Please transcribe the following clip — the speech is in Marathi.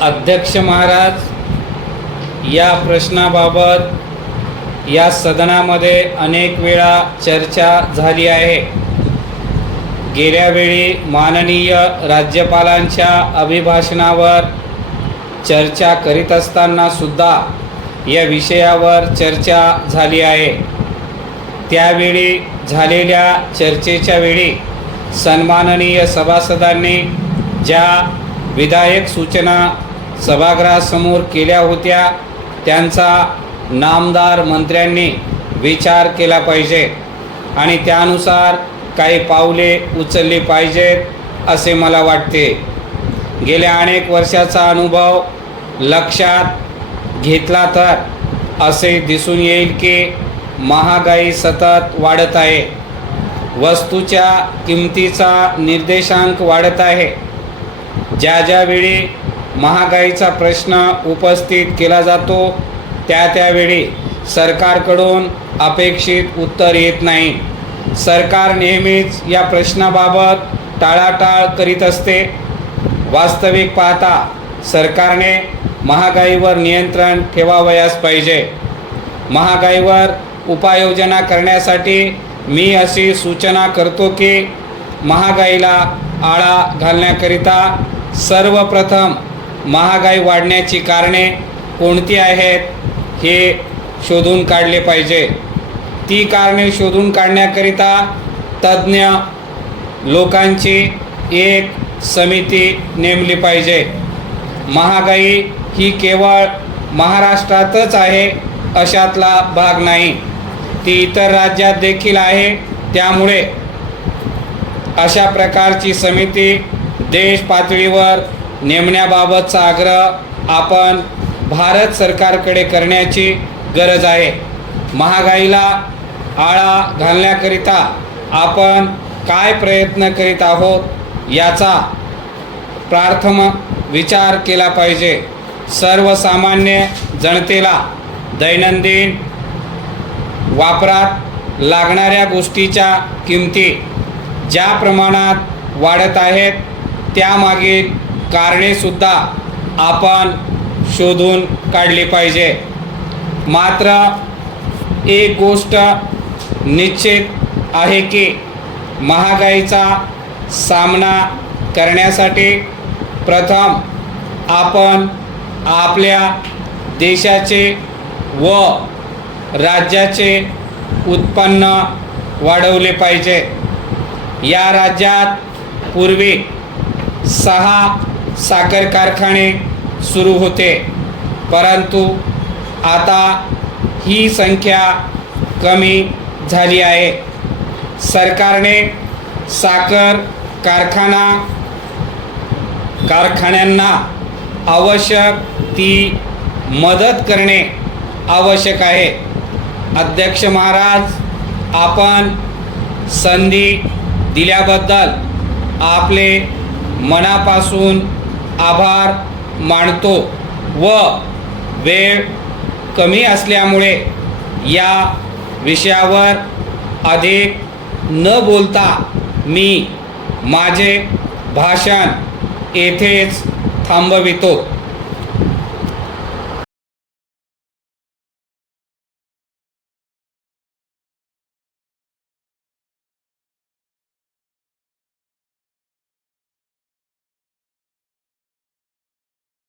अध्यक्ष महाराज, या प्रश्नाबाबत या सदनामध्ये अनेक वेळा चर्चा झाली आहे। गेल्या वेळी माननीय राज्यपालांच्या अभिभाषणावर चर्चा करीत असताना सुद्धा या विषयावर चर्चा झाली आहे। त्यावेळी झालेल्या चर्चेच्या वेळी सन्माननीय सभासदांनी ज्या विधायक सूचना सभागृहासमोर केल्या होत्या त्यांचा नामदार मंत्र्यांनी विचार केला पाहिजे आणि त्यानुसार काही पावले उचलली पाहिजेत असे मला वाटते। गेल्या अनेक वर्षाचा अनुभव लक्षात घेतला तर असे दिसून येईल की महागाई सतत वाढत आहे। वस्तूच्या किमतीचा निर्देशांक वाढत आहे। ज्या वेळी महागाईचा प्रश्न उपस्थित केला जातो त्यावेळी सरकारकडून अपेक्षित उत्तर येत नाही। सरकार नेहमीच या प्रश्नाबाबत टाळाटाळ करीत असते। वास्तविक पाहता सरकारने महागाईवर नियंत्रण ठेवावयास पाहिजे। महागाईवर उपाययोजना करण्यासाठी मी अशी सूचना करतो की महागाईला आळा घालण्याकरिता सर्वप्रथम महागाई वाढण्याची कारणे कोणती आहेत हे शोधून काढले पाहिजे। ती कारणे शोधून काढण्याकरिता तज्ज्ञ लोकांची एक समिती नेमली पाहिजे। महागाई ही केवळ महाराष्ट्रातच आहे अशातला भाग नाही, ती इतर राज्यात देखील आहे। त्यामुळे अशा प्रकारची समिती देश पातळीवर नेमण्याबाबतचा आग्रह आपण भारत सरकारकडे करण्याची गरज आहे। महागाईला आळा घालण्याकरिता आपण काय प्रयत्न करीत आहोत याचा प्राथमिक विचार केला पाहिजे। सर्वसामान्य जनतेला दैनंदिन वापरात लागणाऱ्या गोष्टीच्या किमती ज्या प्रमाणात वाढत आहेत त्यामागील कारणेसुद्धा आपण शोधून काढली पाहिजे। मात्र एक गोष्ट निश्चित आहे की महागाईचा सामना करण्यासाठी प्रथम आपण आपल्या देशाचे व राज्याचे उत्पन्न वाढवले पाहिजे। या राज्यात पूर्वी 6 साखर कारखाने सुरू होते, परंतु आता ही संख्या कमी झाली आहे। सरकारने साखर कारखान्यांना आवश्यक ती मदत करणे आवश्यक आहे। अध्यक्ष महाराज, आपण संधी दिल्याबद्दल आपले मनापासून आभार मानतो व वेळ कमी असल्यामुळे या विषयावर अधिक न बोलता मी माझे भाषण येथेच थांबवितो।